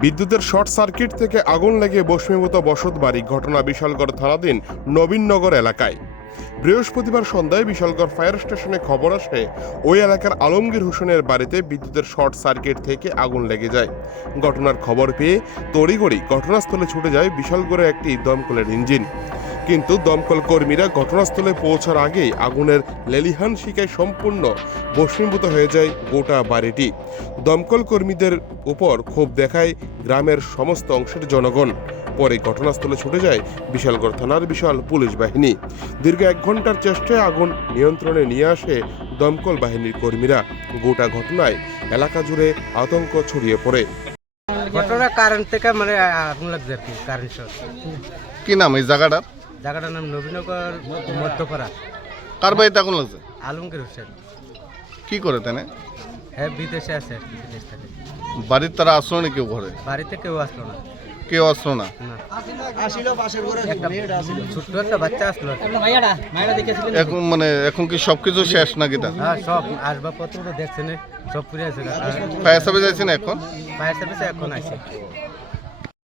বিদ্যুতের short circuit থেকে আগুন লেগে বস্মীভূত বসতবাড়ি, ঘটনা বিশালগড় থানাধীন নবীননগর এলাকায়। বৃহস্পতিবার সন্ধ্যায় বিশালগড় ফায়ার স্টেশনে খবর আসে ওই এলাকার আলমগীর হোসেনের বাড়িতে বিদ্যুতের শর্ট সার্কিট থেকে আগুন লেগে যায়। ঘটনার খবর পেয়ে তড়িঘড়ি ঘটনাস্থলে ছুটে যায় বিশালগড়ের একটি দমকলের ইঞ্জিন, কিন্তু দমকল কর্মীরা ঘটনাস্থলে পৌঁছার আগেই আগুনের লেলিহান শিকায় সম্পূর্ণ ভস্মীভূত হয়ে যায় গোটা বাড়িটি। দমকল কর্মীদের উপর ক্ষোভ দেখায় গ্রামের সমস্ত অংশের জনগণ। পরে ঘটনাস্থলে ছুটে যায় বিশালগড় থানার বিশাল পুলিশ বাহিনী। দীর্ঘ 1 ঘন্টার চেষ্টায় আগুন নিয়ন্ত্রণে নিয়ে আসে দমকল বাহিনীর কর্মীরা। গোটা ঘটনায় এলাকা জুড়ে আতঙ্ক ছড়িয়ে পড়ে। ঘটনা কারেন্ট থেকে মানে আগুন লাগছে আর কি, কারেন্ট শর্ট। কি নাম এই জায়গাটার? জায়গাটার নাম নবীনগর মধ্যপাড়া। কার বাড়িতে আগুন লাগছে? আলমগীর হোসেন। কি করে তেনে? হ্যাঁ, বিদেশে আছে আর কি, বিদেশ থেকে। বাড়ির তারা আসলো না কেউ ঘরে? বাড়িতে কেউ আসলো না। কেউ আসলো না? না, ছোট্ট একটা বাচ্চা আসলো আর কি। এখন কি সবকিছু শেষ নাকি? তা হ্যাঁ, সব আসবাবপত্র দেখছেন, সব পুড়ে আছে। ফায়ার সার্ভিস আছে না এখন? ফায়ার সার্ভিসে এখন আছে।